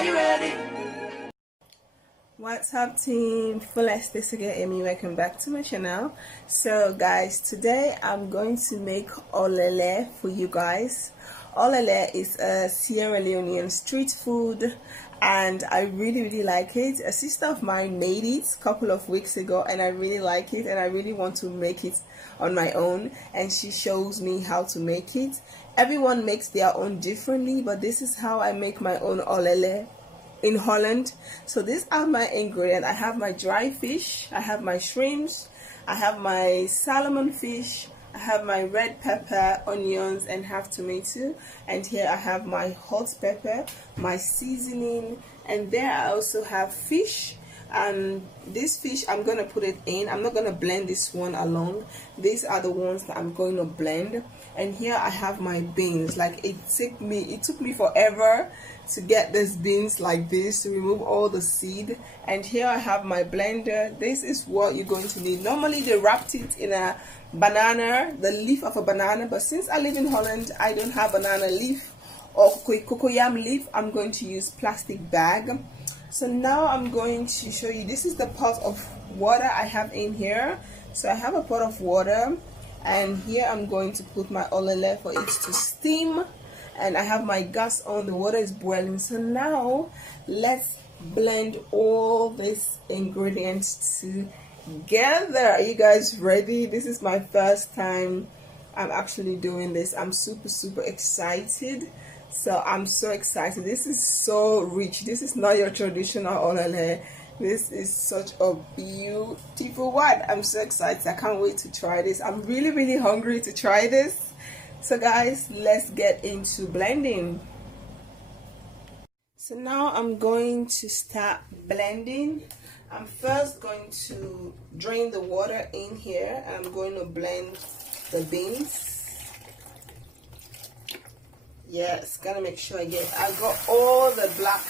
Are you ready? What's up, team? Fullest, this again, Amy. Welcome back to my channel. So guys, today I'm going to make Oleleh for you guys. Oleleh is a Sierra Leonean street food and I really like it. A sister of mine made it a couple of weeks ago and I really like it and I really want to make it on my own, and she shows me how to make it. Everyone makes their own differently, but this is how I make my own Oleleh in Holland. So these are my ingredients. I have my dry fish, I have my shrimps, I have my salmon fish, I have my red pepper, onions, and half tomato, and here I have my hot pepper, my seasoning, and there I also have fish. And this fish, I'm gonna put it in. I'm not gonna blend this one alone. These are the ones that I'm going to blend. And here I have my beans. Like it took me forever to get these beans like this, to remove all the seed. And here I have my blender. This is what you're going to need. Normally they wrapped it in a banana, the leaf of a banana, but since I live in Holland, I don't have banana leaf or cocoyam leaf. I'm going to use plastic bag. So now I'm going to show you, this is the pot of water I have in here. So I have a pot of water, and here I'm going to put my Oleleh for it to steam, and I have my gas on, the water is boiling. So now let's blend all these ingredients together. Are you guys ready? This is my first time I'm actually doing this. I'm super excited. So I'm so excited. This is so rich. This is not your traditional Oleleh. This is such a beautiful one. I'm so excited. I can't wait to try this. I'm really hungry to try this. So guys, let's get into blending. So now I'm going to start blending. I'm first going to drain the water in here. I'm going to blend the beans. Yes, gotta make sure I got all the black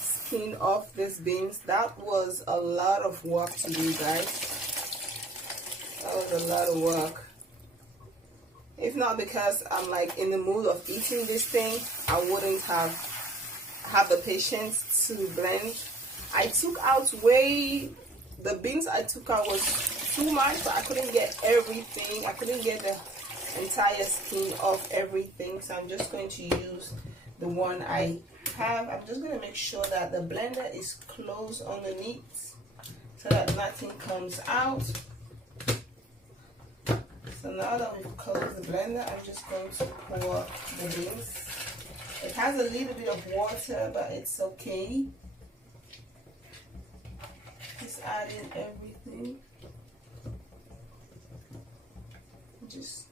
skin off these beans. That was a lot of work to do, guys. That was a lot of work. If not because I'm like in the mood of eating this thing, I wouldn't have had the patience to blend. I took out the beans I took out was too much, but I couldn't get everything. I couldn't get the entire skin of everything, so I'm just going to use the one I have. I'm just going to make sure that the blender is closed underneath so that nothing comes out. So now that we've closed the blender, I'm just going to pour the beans. It has a little bit of water, but it's okay. Just add in everything. Just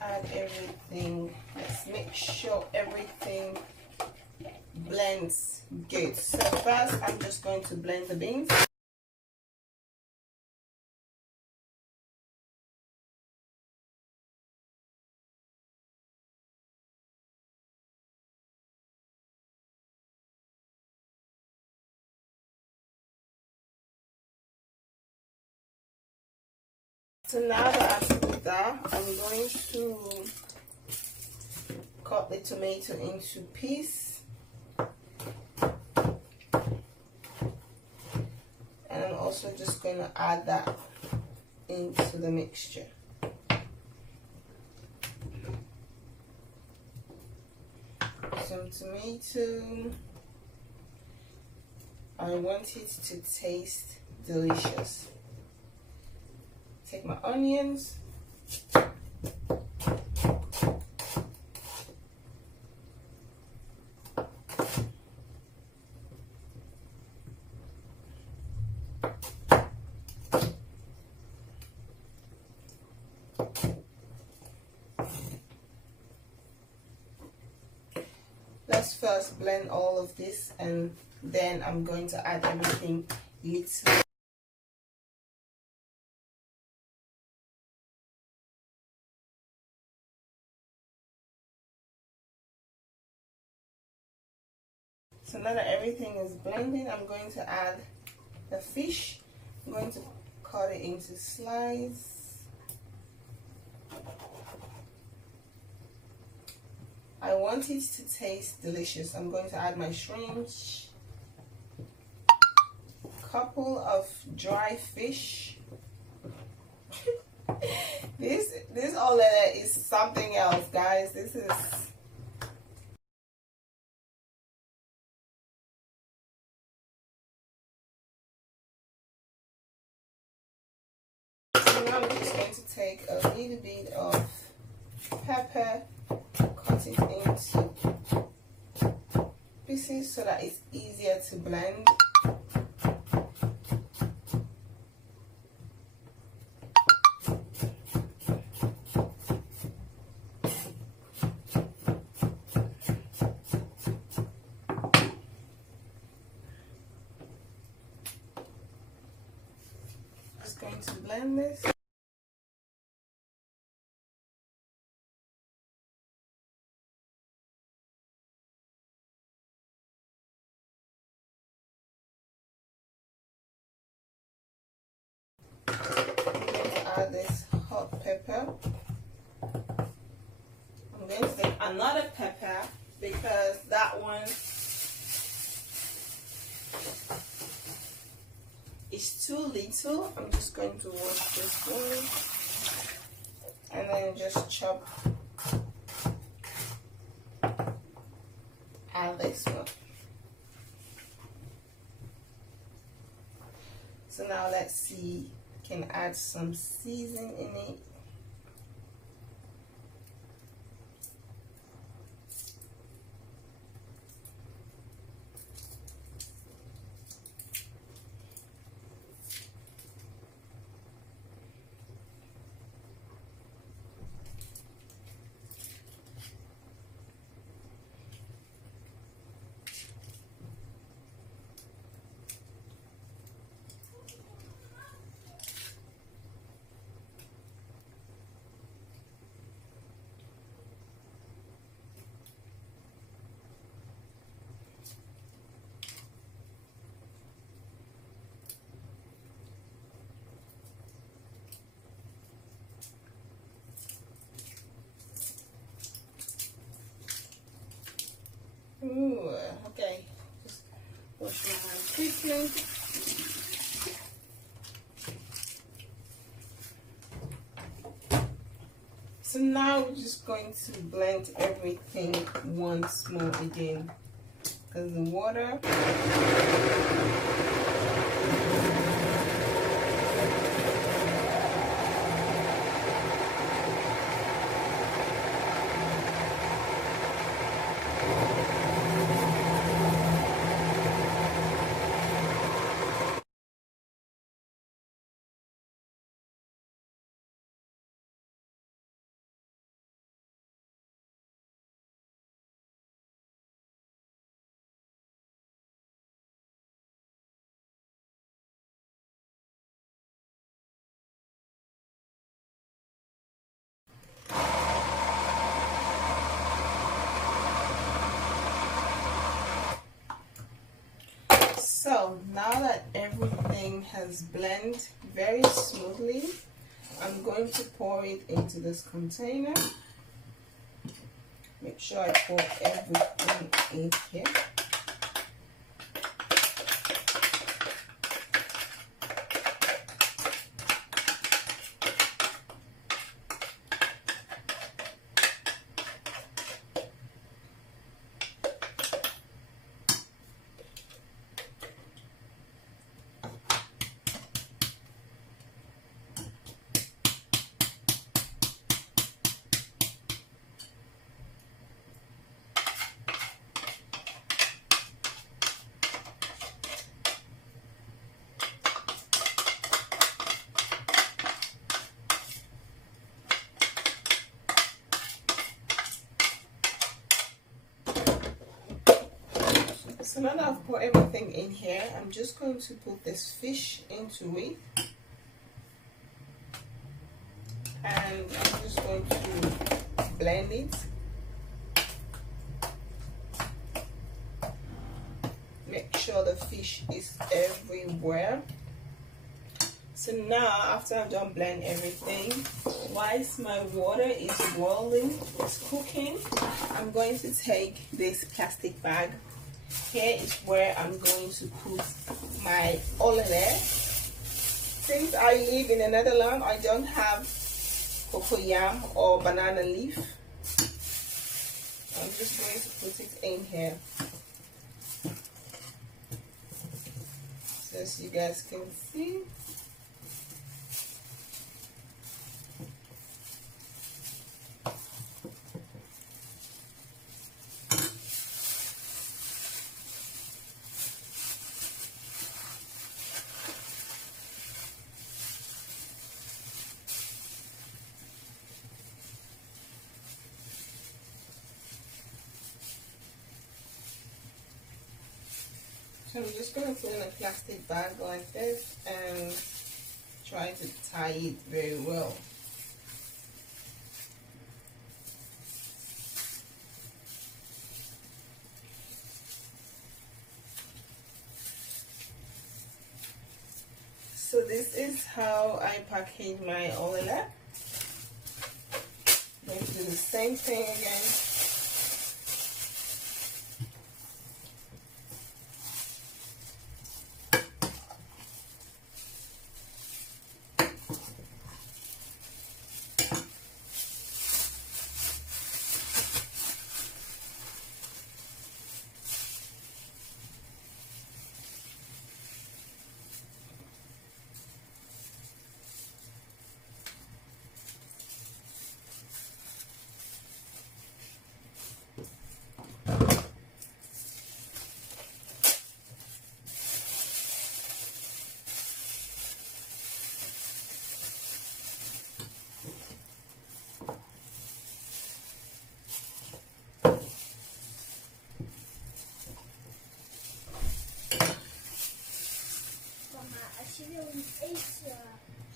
add everything. Let's make sure everything blends good. So first I'm just going to blend the beans. So now that I've put that, I'm going to cut the tomato into pieces, and I'm also just going to add that into the mixture. Some tomato. I want it to taste delicious. Take my onions. Let's first blend all of this and then I'm going to add everything little. So now that everything is blending, I'm going to add the fish. I'm going to cut it into slices. I want it to taste delicious. I'm going to add my shrimp, couple of dry fish. This oleleh is something else, guys. This is so now I'm just going to take a little bit of pepper, cut it into pieces so that it's easier to blend. Just going to blend this. I'm going to add this hot pepper. I'm going to take another pepper because that one is too little. I'm just going to wash this one and then just chop add this one. So now let's see, can add some seasoning in it. Ooh, okay. Just wash my hands quickly. So now we're just going to blend everything once more again, because the water So now that everything has blended very smoothly, I'm going to pour it into this container. Make sure I pour everything in here. So now that I've put everything in here, I'm just going to put this fish into it. And I'm just going to blend it. Make sure the fish is everywhere. So now, after I've done blend everything, whilst my water is boiling, it's cooking, I'm going to take this plastic bag. Here is where I'm going to put my oleleh. Since I live in the Netherlands, I don't have cocoyam or banana leaf. I'm just going to put it in here, so as you guys can see. So I'm just going to put in a plastic bag like this and try to tie it very well. So this is how I package my oleleh. I'm going to do the same thing again.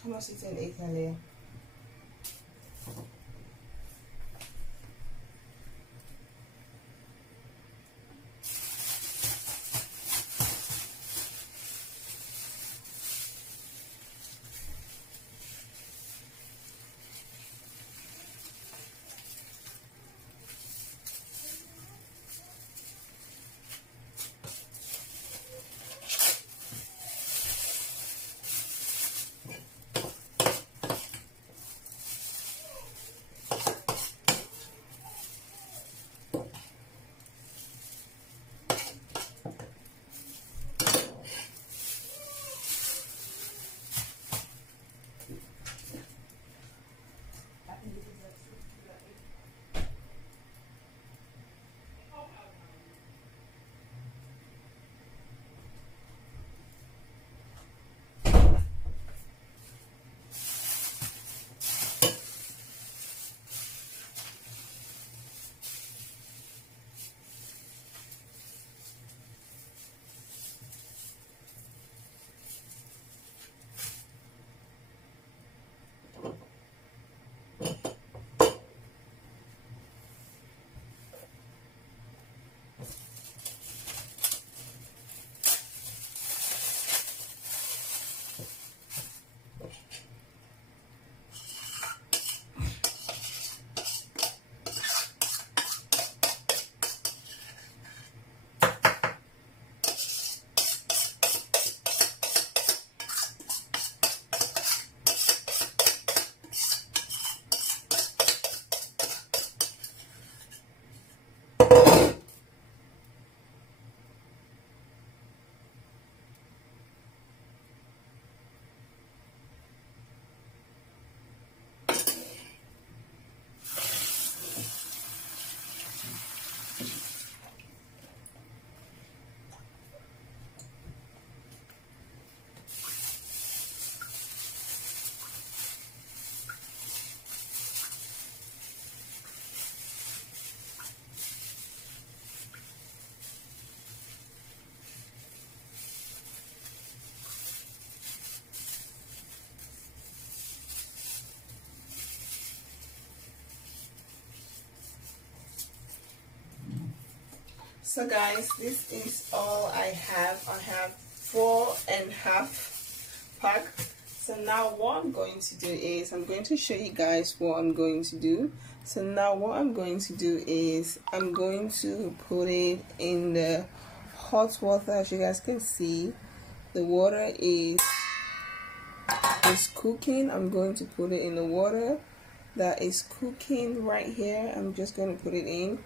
Ga maar zitten en eten, Leah. So guys, this is all I have. I have 4.5 pack. So now what I'm going to do is I'm going to show you guys what I'm going to do. So now what I'm going to do is I'm going to put it in the hot water. As you guys can see, the water is cooking. I'm going to put it in the water that is cooking right here. I'm just going to put it in.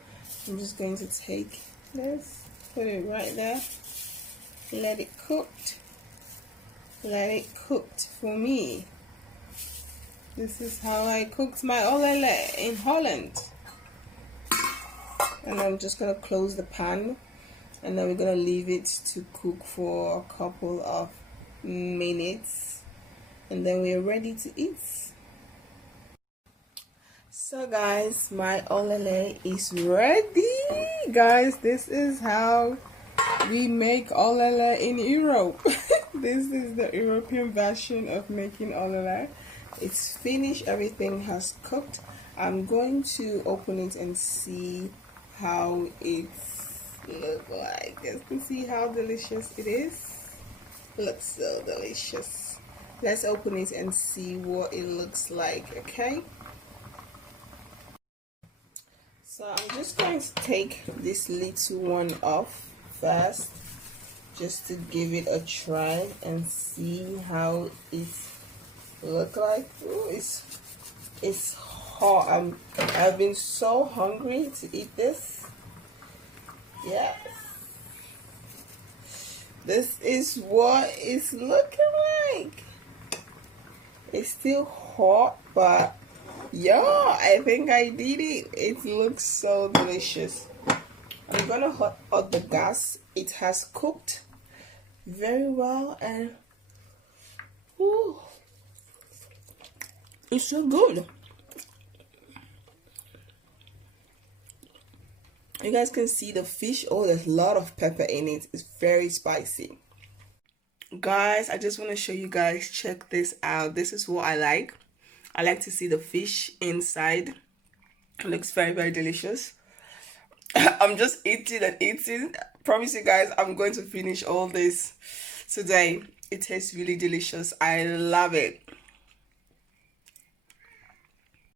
I'm just going to take this, put it right there, let it cooked. Let it cooked for me. This is how I cooked my Oleleh in Holland. And I'm just going to close the pan, and then we're going to leave it to cook for a couple of minutes, and then we're ready to eat. So guys, my Oleleh is ready. Guys, this is how we make Oleleh in Europe. This is the European version of making Oleleh. It's finished, everything has cooked. I'm going to open it and see how it looks like. You can see how delicious it is. Looks so delicious. Let's open it and see what it looks like, okay? So I'm just going to take this little one off first, just to give it a try and see how it look like. Ooh, it's hot. I've been so hungry to eat this. Yeah, this is what it's looking like. It's still hot, but yeah, I think I did it. It looks so delicious. I'm gonna hot up the gas. It has cooked very well, and ooh, it's so good. You guys can see the fish. Oh, there's a lot of pepper in it. It's very spicy. Guys, I just want to show you guys, check this out. This is what I like. I like to see the fish inside. It looks very, very delicious. I'm just eating and eating. Promise you guys, I'm going to finish all this today. It tastes really delicious. I love it.